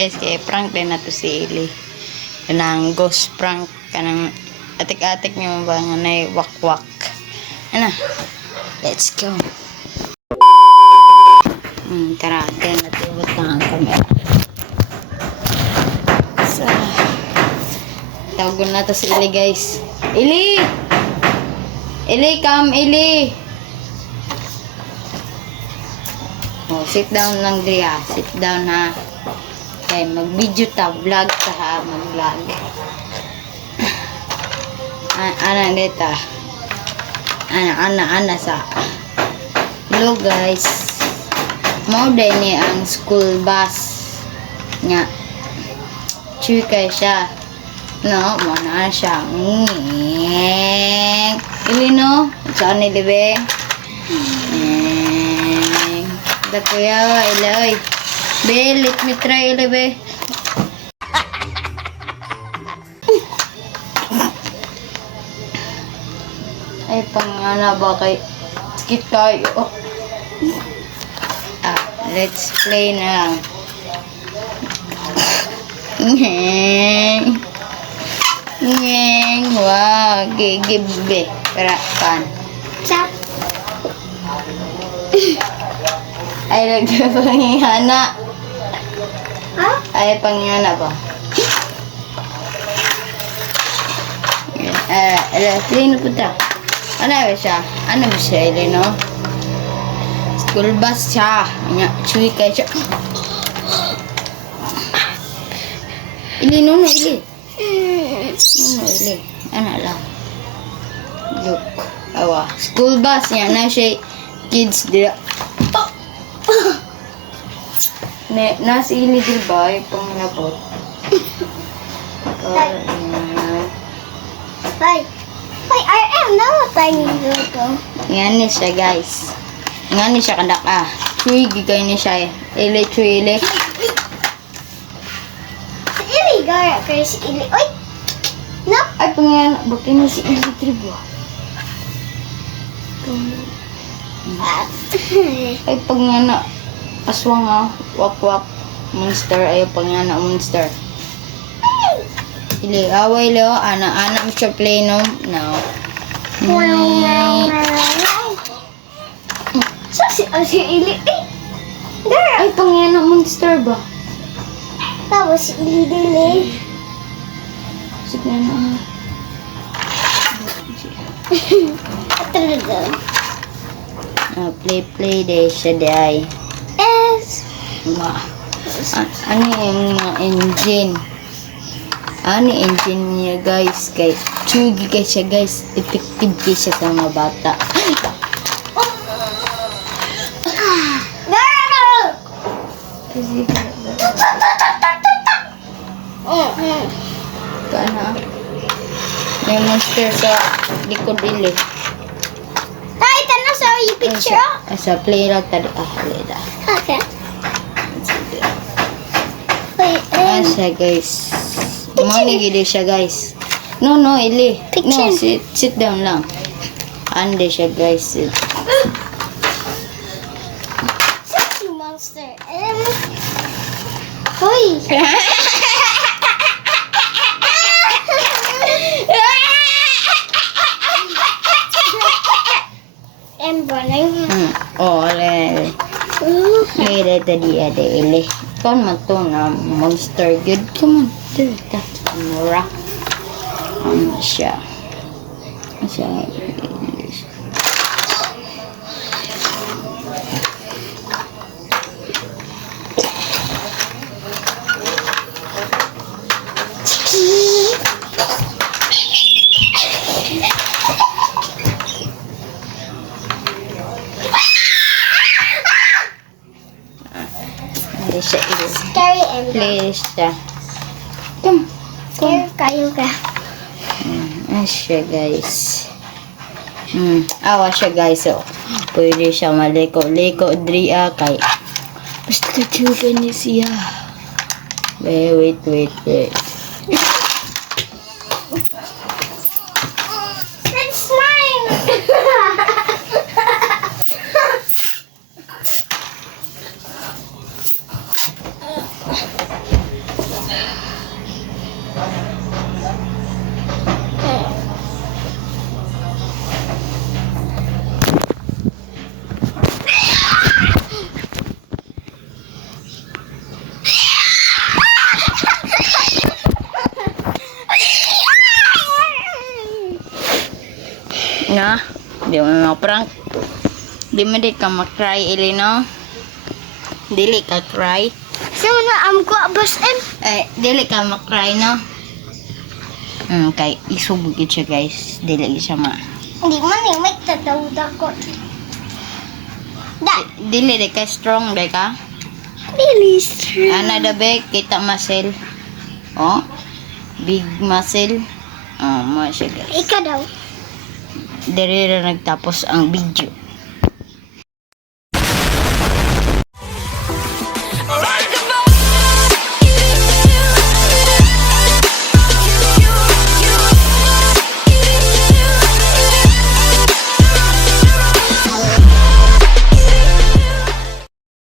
guys, kaya prank din na to si Ili. Kanang ghost prank, kanang atik-atik niyo ba nga na wak-wak. Ano? Let's go. Tara, kaya natibot na ang camera. So, tawagon na to si Ili guys. Ili! Ili, come Ili! Oh, sit down lang Dria. Sit down ha. Okay, mag-video ta. Vlog ta ha. Mag-vlog. Ana dito. Ana sa. Hello guys. Mao day ni ang school bus. Nga. Chuy kay siya. No, mo na siya. Ili no? Saan ni Libe? Kuya, ilay. Be, let me try, ilay, be. Ay, pangana ba kay skip tayo. Let's play na lang. Wow, gigibe. Tara, pan. Chap. Ay, nagpangihana. Ha? Ay, pangihana ba? Lino po ta. Ano ba siya? Ano ba siya, Lino? School bus siya. Chuy kayo siya. Lino, Ili. Ili. Ano lang? Look. Awa. School bus niya. Na siya kids dira. Nasa Ili ba yung panglabot? Hi, RM na tiny little. Ngani siya guys. Ngani siya kandak Chuy gigay ni siya. Ili, chuy ili. Si Ili gara kaya si Ili. Oy! No? Ay, pangyan. Bakit na si Ili tribo? Ay, pangyan na. Aswang wak-wak. Monster. Ayaw pangyan na monster. Ili, away leo. Ana mo siya play no? No. Si Ili. Gara. Ay, pangyan na monster ba? Tapos si Ili dili. Sige na. Talaga. Play day siya day. Yes. Ano yung mga engine? Ano engine niya guys? Kay chugi kay siya guys. Effective kay siya sa mga bata. Kana. May monster sa likod ili. Tay, tanong sa yung picture. Sa play lang tadi. Leda. Okay. Siya guys. Manigili siya guys. No, ili. No, sit down lang. Ande siya guys. Sexy monster. Hoy. Ole. Leda tadi ada ili. Kan mato na monster good. Come on. That's mura. Siya. Scary and Please siya. Come. scary kayo ka. Siya guys. Awa siya guys. So, pwede siya maliko-liko dria kay. Basta kachugan niya siya. Wait. It's mine. Nga, di mo ma-prank. Di mo di ka ma-cry, Ili, no? Dili ka cry. Saan na am ko boss M? Dili ka ma-cry, no? Kay isubugit siya, guys. Dili siya Hindi man eh, may tatawad ako. Da, Dili di ka strong, di ka? really strong. Ana dabe, kita muscle. Oh, big muscle. Oh, mo siya, guys. Ika daw. Diri na nagtapos ang video.